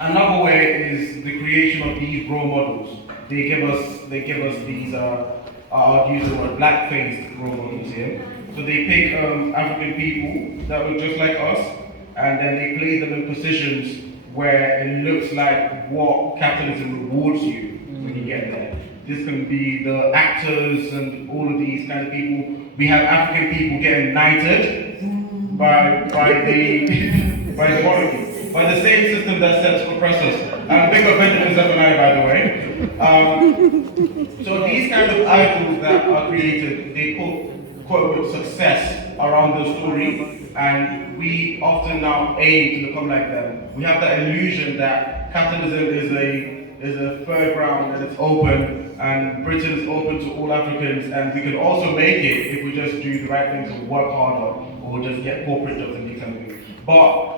Another way is the creation of these role models. They give us these I'll use the word black-faced role models here. So they pick African people that look just like us, and then they place them in positions where it looks like what capitalism rewards you when you get there. This can be the actors and all of these kind of people. We have African people getting knighted by the by the monarchy, by the same system that sets oppressors. And think of Benjamin Zephaniah, by the way. So these kind of idols that are created, they put quote unquote success around the story, and we often now aim to become like them. We have that illusion that capitalism is a fair ground and it's open, and Britain is open to all Africans, and we can also make it if we just do the right things and work harder, or just get corporate jobs and these kind of things. But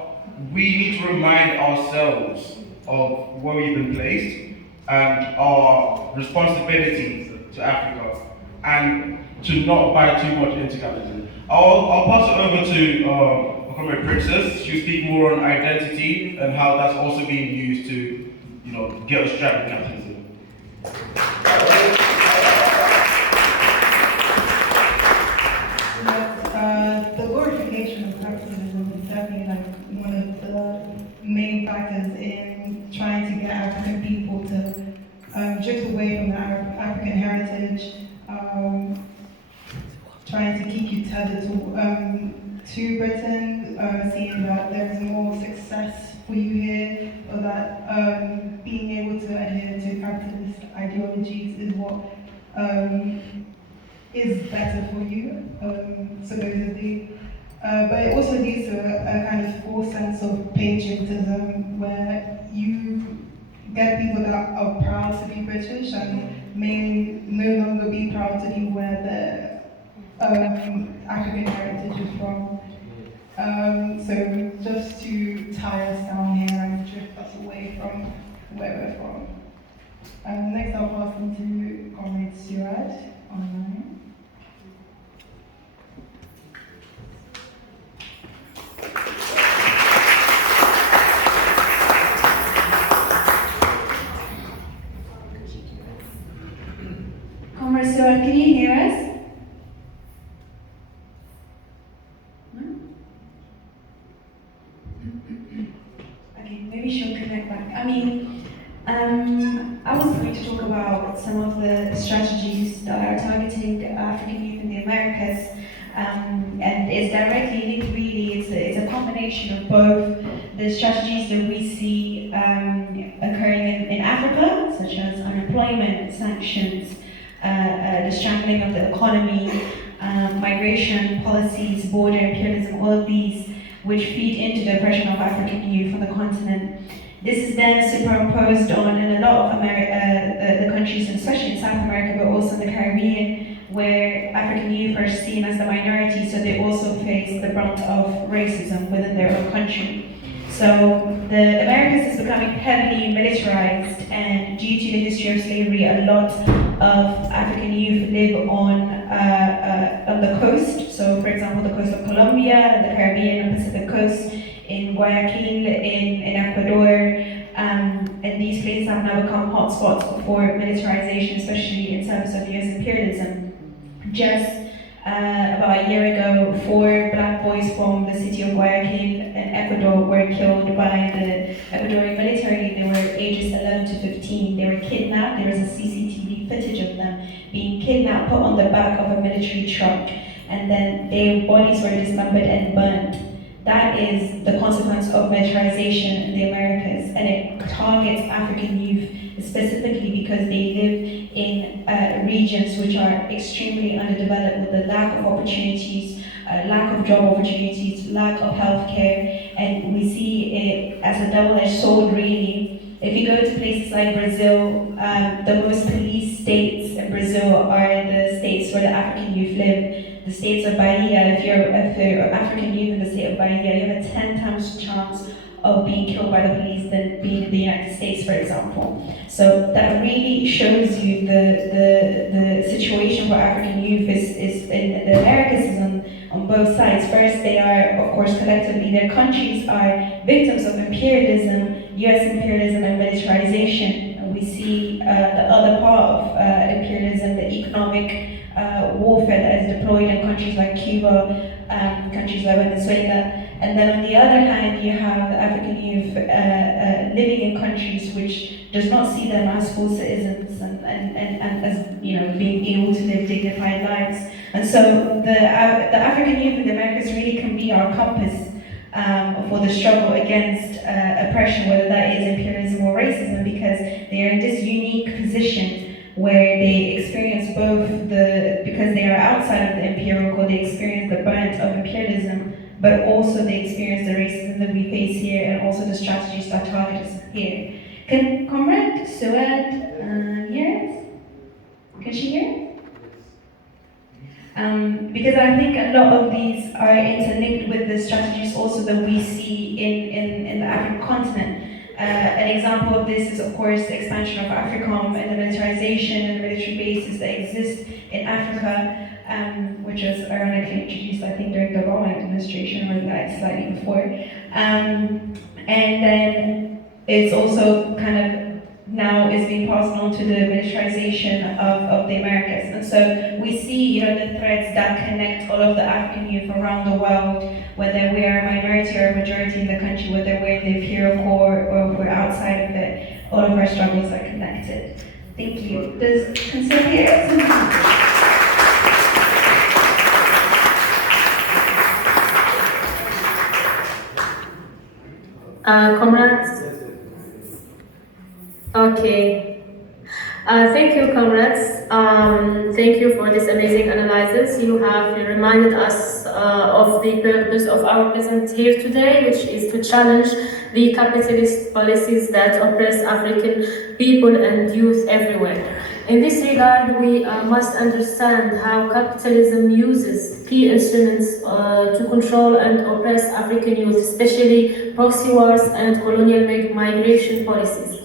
we need to remind ourselves of where we've been placed and our responsibility to Africa, and to not buy too much into capitalism. I'll pass it over to Comrade Princess. She'll speak more on identity and how that's also being used to, get us trapped in capitalism. The glorification of capitalism is definitely like one of the main factors in trying to get African people to drift away from their African heritage, trying to keep you tethered to Britain, seeing that there is more success for you here, or that being able to adhere to capitalist ideologies is what is better for you, supposedly. But it also leads to a kind of false sense of patriotism, where you get people that are proud to be British and may no longer be proud to be where their African heritage is from. So just to tie us down here and drift us away from where we're from. Next I'll pass on to Comrade Stuart online. Comrade Stuart, can you hear us? Okay, maybe she'll connect back. I was going to talk about some of the strategies that are targeting African youth in the Americas, and it's directly linked. Really, it's a combination of both the strategies that we see occurring in Africa, such as unemployment, sanctions, the strangling of the economy, migration policies, border imperialism, all of these which feed into the oppression of African youth on the continent. This is then superimposed on in a lot of the countries, especially in South America, but also in the Caribbean, where African youth are seen as the minority, so they also face the brunt of racism within their own country. So the Americas is becoming heavily militarized, and due to the history of slavery, a lot of African youth live on the coast. So, for example, the coast of Colombia, the Caribbean and Pacific coast, in Guayaquil, in Ecuador, and these places have now become hotspots for militarization, especially in terms of U.S. imperialism. Just about a year ago, 4 black boys from the city of Guayaquil in Ecuador were killed by the Ecuadorian military. They were ages 11 to 15. They were kidnapped. There was a CCTV footage of them being kidnapped, put on the back of a military truck, and then their bodies were dismembered and burnt. That is the consequence of militarization in the Americas, and it targets African youth specifically because they live in regions which are extremely underdeveloped, with the lack of opportunities, lack of job opportunities, lack of healthcare, and we see it as a double-edged sword, really. If you go to places like Brazil, the most policed states in Brazil are the states where the African youth live. The states of Bahia, if you're African youth in the state of Bahia, you have a 10 times chance of being killed by the police than being in the United States, for example. So that really shows you the situation for African youth is in the Americas is on both sides. First, they are, of course, collectively, their countries are victims of imperialism, US imperialism and militarization. And we see the other part of imperialism, the economic warfare that is deployed in countries like Cuba, countries like Venezuela. And then on the other hand, you have the African youth living in countries which does not see them as full citizens and as being able to live dignified lives. And so the African youth in the Americas really can be our compass for the struggle against oppression, whether that is imperialism or racism, because they are in this unique position where they experience because they are outside of the imperial code, they experience the brunt of imperialism, but also they experience the racism that we face here and also the strategies that target us here. Can Comrade Suad hear us? Can she hear? Because I think a lot of these are interlinked with the strategies also that we see in the African continent. An example of this is, of course, the expansion of AFRICOM and the militarization and the military bases that exist in Africa, which was ironically introduced, I think, during the Obama administration or like slightly before. And then it's also kind of now is being passed on to the militarization of the Americas. And so we see, the threads that connect all of the African youth around the world, whether we are a minority or a majority in the country, whether we're in the imperial core or we're outside of it, all of our struggles are connected. Thank you. Can someone hear us? Comrades? Okay. Thank you, comrades. Thank you for this amazing analysis. You have reminded us of the purpose of our presence here today, which is to challenge the capitalist policies that oppress African people and youth everywhere. In this regard, we must understand how capitalism uses key instruments to control and oppress African youth, especially proxy wars and colonial migration policies.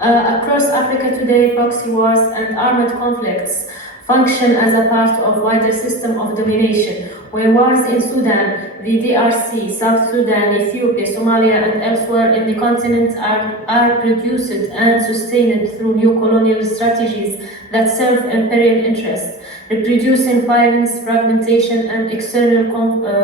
Across Africa today, proxy wars and armed conflicts function as a part of wider system of domination, where wars in Sudan, the DRC, South Sudan, Ethiopia, Somalia, and elsewhere in the continent are produced and sustained through new colonial strategies that serve imperial interests, reproducing violence, fragmentation, and external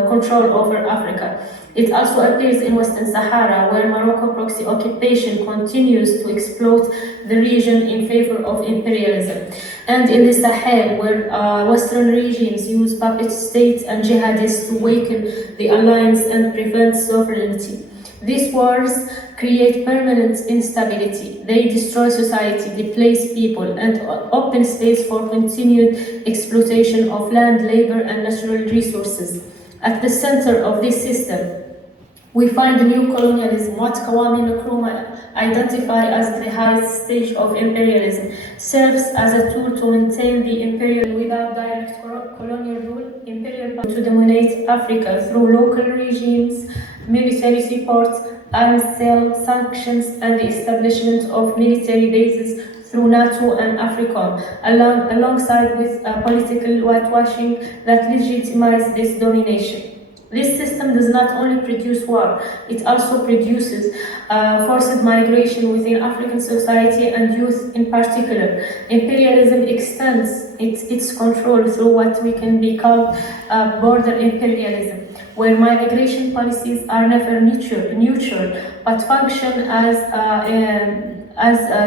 control over Africa. It also appears in Western Sahara, where Morocco proxy occupation continues to exploit the region in favor of imperialism, and in the Sahel, where Western regimes use puppet states and jihadists to weaken the alliance and prevent sovereignty. These wars create permanent instability. They destroy society, displace people, and open space for continued exploitation of land, labor, and natural resources. At the center of this system, we find new colonialism, what Kwame Nkrumah identified as the highest stage of imperialism, serves as a tool to maintain the imperial without direct colonial rule, imperial power to dominate Africa through local regimes, military support, arms sale, sanctions, and the establishment of military bases through NATO and AFRICOM, alongside with political whitewashing that legitimize this domination. This system does not only produce war, it also produces forced migration within African society and youth in particular. Imperialism extends its control through what we can be called border imperialism, where migration policies are never neutral, but function as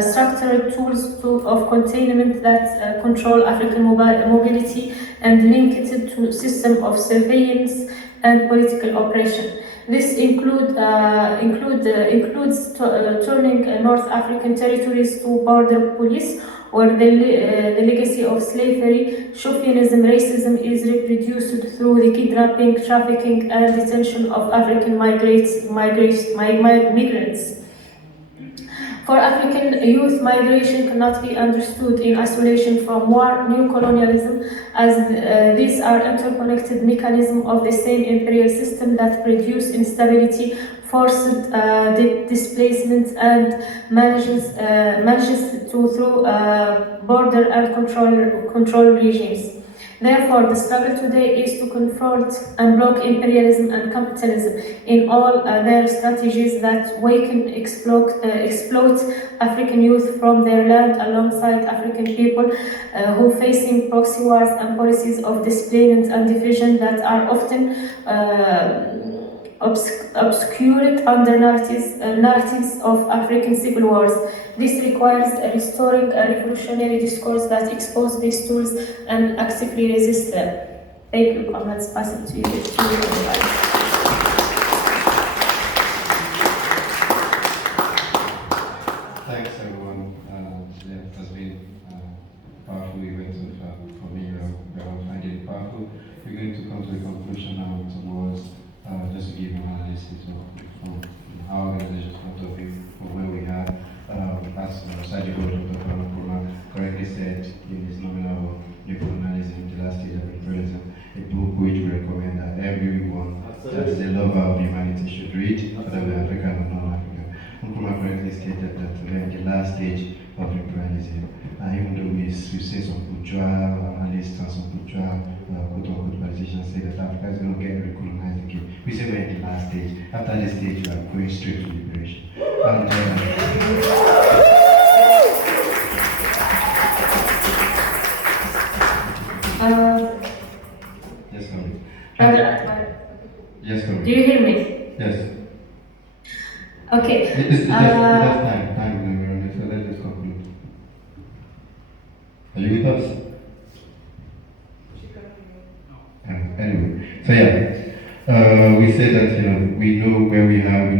structured tools of containment that control African mobility and link it to a system of surveillance and political oppression. This includes turning North African territories to border police, where the legacy of slavery, chauvinism, racism is reproduced through the kidnapping, trafficking, and detention of African migrants. For African youth, migration cannot be understood in isolation from war, new colonialism, as these are interconnected mechanisms of the same imperial system that produce instability, forced displacement, and manages to through border and control regimes. Therefore, the struggle today is to confront and block imperialism and capitalism in all their strategies that weaken, exploit African youth from their land alongside African people who facing proxy wars and policies of displacement and division that are often obscured under narratives of African civil wars. This requires restoring a revolutionary discourse that exposes these tools and actively resist them. Thank you, comrades. Pass it to you. Thanks everyone. Yeah, it has been a powerful event for me. I find it powerful. We're going to come to a conclusion now towards just to give an analysis from our organization's point of view of where we are. As Sergio Dr. Nkrumah correctly said in his nominal Neocolonialism, the last stage of imperialism, a book which we recommend that everyone that is a lover of humanity should read, whether we're African or non-African. Nkrumah correctly stated that we're in the last stage of imperialism. Even though we say some bourgeois analysts and some bourgeois quote-unquote politicians say that Africa is going to get recolonized again, we say we're in the last stage. After this stage, we are going straight to liberation. And, yes, come in. Yes, come in. Do you hear me? Yes. Okay. It's time, so let's just conclude. Are you with us? Anyway, so yeah, we said that we know where we are.